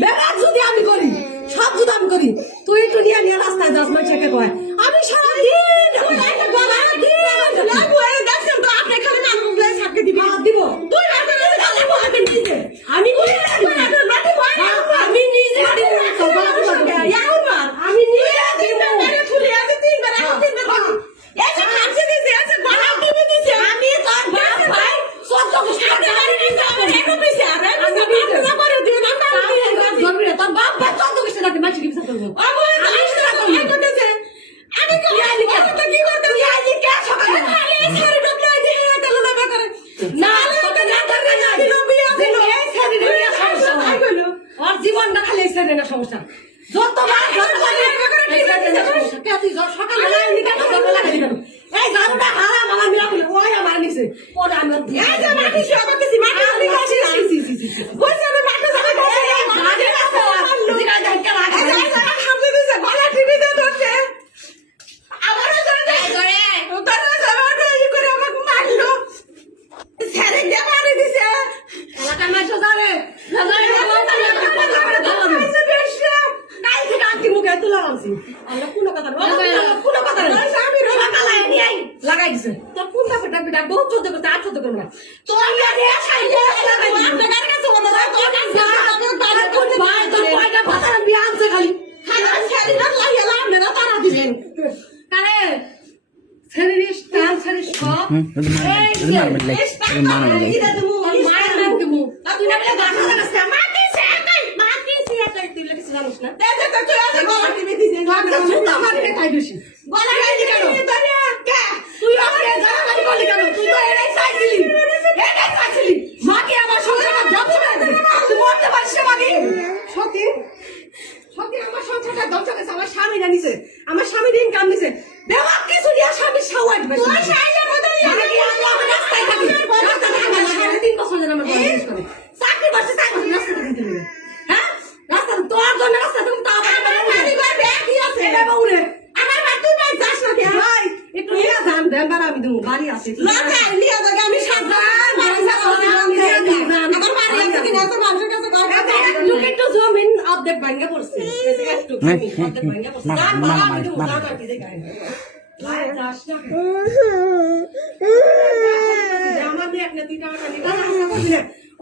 বেকার যদি আমি করি সব যদি আমি করি তুই একটু নিয়ে নিয়ে রাস্তায় যাস মানুষকে কয় আমি সারাদিন দিব আমি জীবনটা খালি সমস্যা যতবার এই গাড়ুটা হারাম আমার মিলা বলে ওই আমার নিছে পরে আমি এই যে মাটি শুয়ে করতেছি মাটি আমি কাছে কইছে আমি মাটি যাবে গাড়ি আছে দিগা যাইতে লাগে হামে দিছে গলা টিভি দে ধরছে আমার ধরে ধরে উতারে যাবে করে আমাকে মারলো ছেড়ে দে মারি দিছে এলাকা না সোজারে মুখে তুলা আনছি আমরা কোনো কথা লাগাই দিছে তোর কোনটা পেটা পেটা বহুত চোদ্দ করতে আর চোদ্দ করবো না তোর খালি তারা দিবেন কারে ছেড়ে টান ছেড়ে সব আমার স্বামী জানিছে আমার স্বামী দিন কাম নিছে দেওয়া কিছু দিয়া স্বামী সাওয়াট বেশি তিন বছর ধরে আমার চাকরি করছে চাকরি রাস্তা দিতে হবে হ্যাঁ রাস্তা তোর জন্য রাস্তা তুমি তাও আমার বাড়ি তুই ভাই যাস না ভাই একটু নিয়ে যান দেবার আমি দেবো বাড়ি আছে নিয়ে যাবে আমি একটু জমিন অর্ধেক ভাঙ্গা পড়ছে আমার